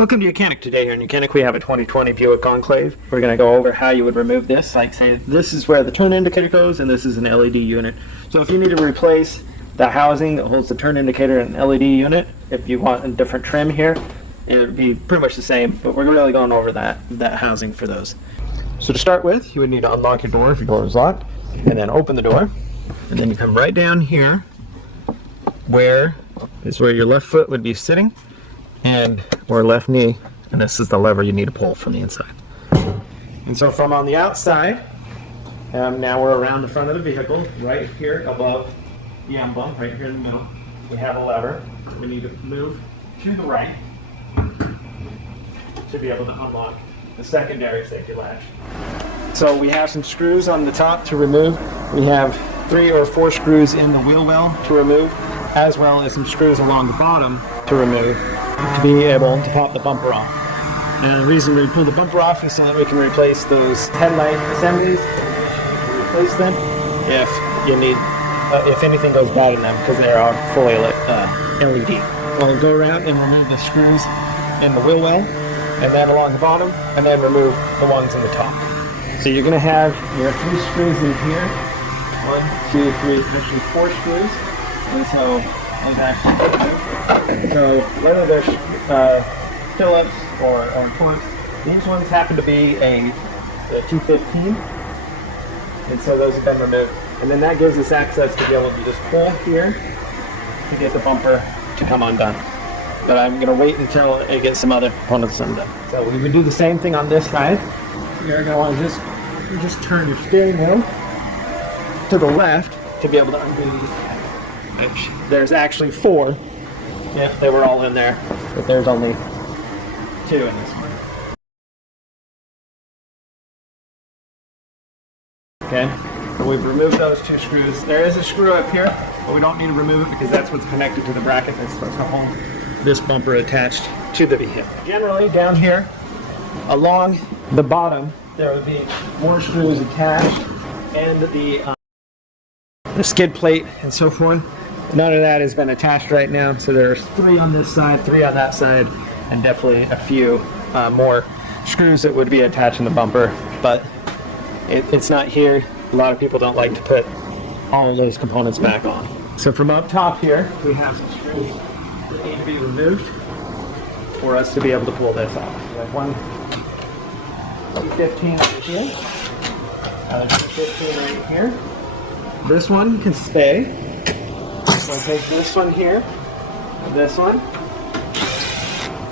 Welcome to YOUCANIC. Today here in YOUCANIC we have a 2020 Buick Enclave. We're going to go over how you would remove this. Like say this is where the turn indicator goes and this is an LED unit. So if you need to replace the housing that holds the turn indicator and LED unit, if you want a different trim here, it would be pretty much the same, but we're really going over that housing for those. So to start with, you would need to unlock your door if your door is locked, and then open the door, and then you come right down here where your left foot would be sitting and or left knee, and this is the lever you need to pull from the inside. And so from on the outside, now we're around the front of the vehicle, right here above the emblem, right here in the middle, we have a lever. We need to move to the right to be able to unlock the secondary safety latch. So we have some screws on the top to remove. We have 3 or 4 screws in the wheel well to remove, as well as some screws along the bottom to remove, to be able to pop the bumper off. And the reason we pull the bumper off is so that we can replace those headlight assemblies, replace them if you need, if anything goes bad in them, because they are fully LED. We'll go around and remove the screws in the wheel well, and then along the bottom, and then remove the ones in the top. So you're going to have your 3 screws in here. 1, 2, 3, actually 4 screws. And so whether they're Phillips or Torx, these ones happen to be a 215, and so those have been removed. And then that gives us access to be able to just pull here to get the bumper to come undone. But I'm going to wait until it gets some other components undone. So we would do the same thing on this side. You're going to want to just turn your steering wheel to the left to be able to undo these. Which there's actually 4 if they were all in there, but there's only 2 in this one. Okay, so we've removed those 2 screws. There is a screw up here, but we don't need to remove it because that's what's connected to the bracket that's supposed to hold this bumper attached to the vehicle. Generally down here along the bottom there would be more screws attached, and the skid plate and so forth. None of that has been attached right now, so there's 3 on this side, 3 on that side, and definitely a few more screws that would be attached in the bumper, but it's not here. A lot of people don't like to put all of those components back on. So from up top here, we have some screws that need to be removed for us to be able to pull this off. We have one 215 over here, another 215 right here. This one can stay. So I'll take this one here, this one.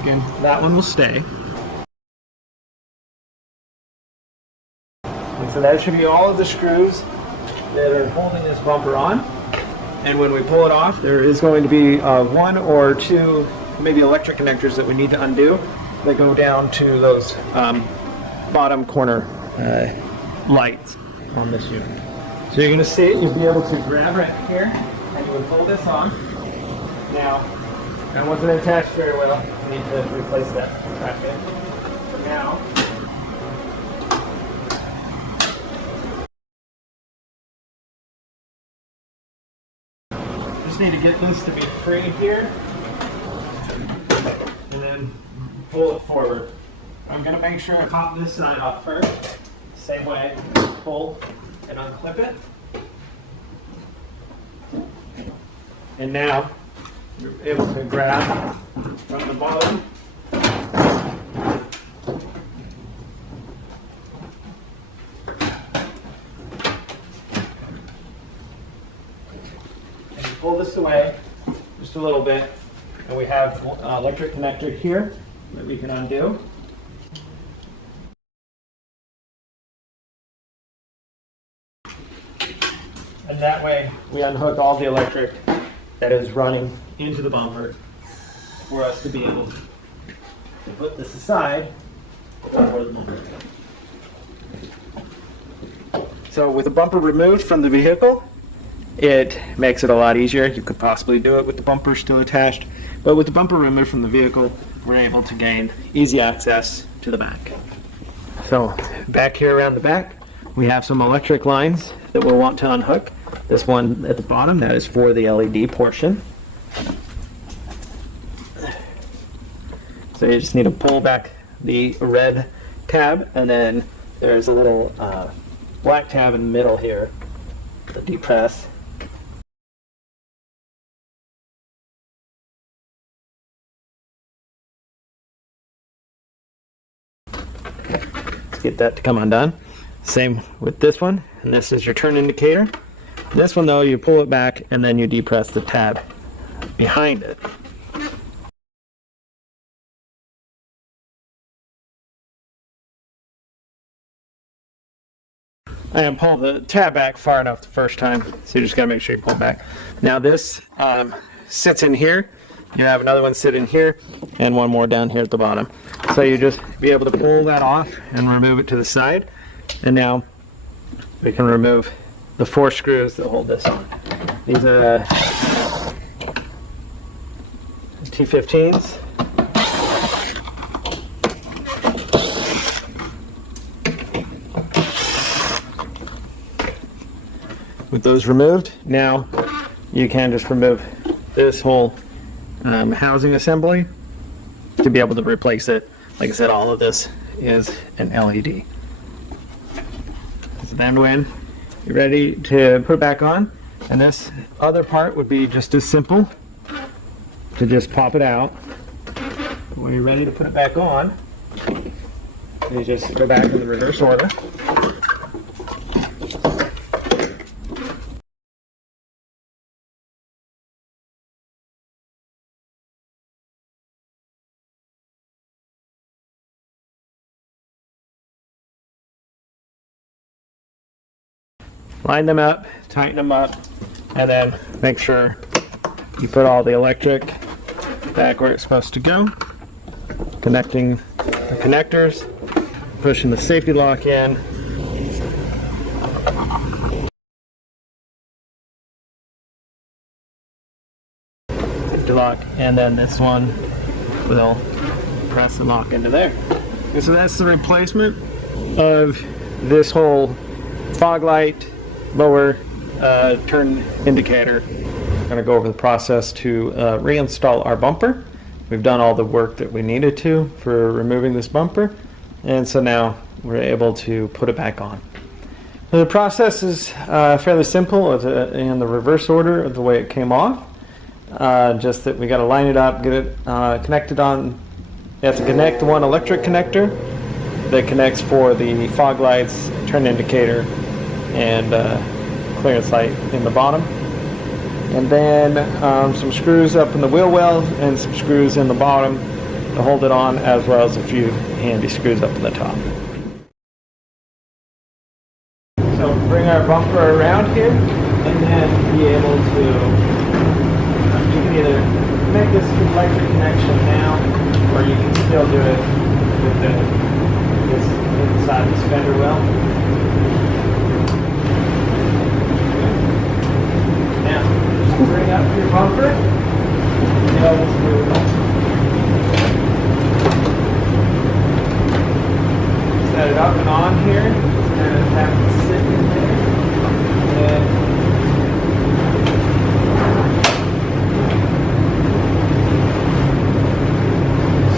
Again, that one will stay. And so that should be all of the screws that are holding this bumper on. And when we pull it off, there is going to be 1 or 2 maybe electric connectors that we need to undo that go down to those bottom corner lights on this unit. So you're going to see it, you'll be able to grab right here, and you would pull this on. Now, that wasn't attached very well. I need to replace that bracket. For now, just need to get this to be free here, and then pull it forward. I'm going to make sure I pop this side off first. Same way, pull and unclip it. And now you're able to grab from the bottom and pull this away just a little bit, and we have an electric connector here that we can undo. And that way we unhook all the electric that is running into the bumper for us to be able to put this aside for the bumper. So with the bumper removed from the vehicle, it makes it a lot easier. You could possibly do it with the bumper still attached, but with the bumper removed from the vehicle, we're able to gain easy access to the back. So back here around the back, we have some electric lines that we'll want to unhook. This one at the bottom, that is for the LED portion. So you just need to pull back the red tab, and then there's a little black tab in the middle here, the depress. Let's get that to come undone. Same with this one, and this is your turn indicator. This one though, you pull it back and then you depress the tab behind it. And pull the tab back far enough the first time, so you just got to make sure you pull back. Now this sits in here. You have another one sit in here, and one more down here at the bottom. So you just be able to pull that off and remove it to the side. And now we can remove the 4 screws that hold this on. These are T15s. With those removed, now you can just remove this whole housing assembly to be able to replace it. Like I said, all of this is an LED. So then when you're ready to put it back on, and this other part would be just as simple to just pop it out. When you're ready to put it back on, you just go back in the reverse order. Line them up, tighten them up, and then make sure you put all the electric back where it's supposed to go. Connecting the connectors, pushing the safety lock in. Safety lock, and then this one will press and lock into there. And so that's the replacement of this whole fog light, lower turn indicator. I'm going to go over the process to reinstall our bumper. We've done all the work that we needed to for removing this bumper, and so now we're able to put it back on. The process is fairly simple in the reverse order of the way it came off. Just that we got to line it up, get it connected on. You have to connect the one electric connector that connects for the fog lights, turn indicator, and clearance light in the bottom. And then some screws up in the wheel well and some screws in the bottom to hold it on, as well as a few handy screws up in the top. So bring our bumper around here, and then be able to, you can either make this electric connection now, or you can still do it with this inside this fender well. Bring up your bumper, be able to set it up and on here. Just kind of have it sit in there, and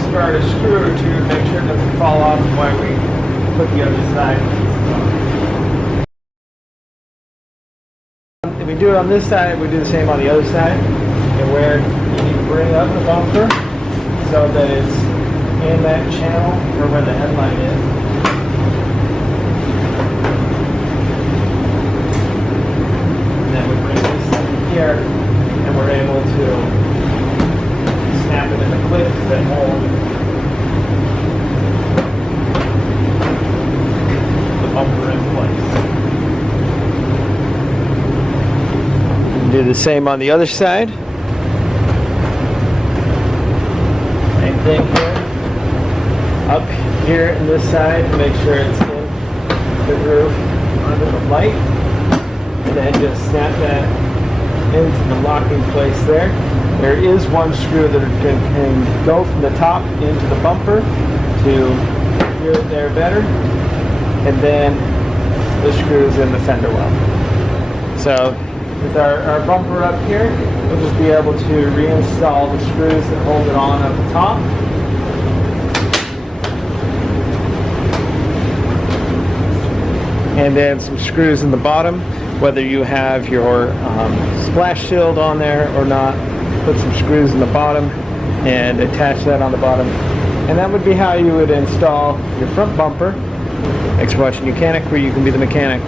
start a screw or two to make sure it doesn't fall off while we put the other side on. If we do it on this side, we do the same on the other side. And where you need to bring up the bumper so that it's in that channel for where the headlight is. And then we bring this here, and we're able to snap it in the clips that hold the bumper in place. Do the same on the other side. Same thing here. Up here in this side to make sure it's in the groove under the light. And then just snap that into the locking place there. There is one screw that can go from the top into the bumper to hear it there better. And then the screws in the fender well. So with our bumper up here, we'll just be able to reinstall the screws that hold it on at the top. and then some screws in the bottom, whether you have your splash shield on there or not. Put some screws in the bottom and attach that on the bottom, and that would be how you would install your front bumper. Thanks for watching YOUCANIC, where you can be the mechanic.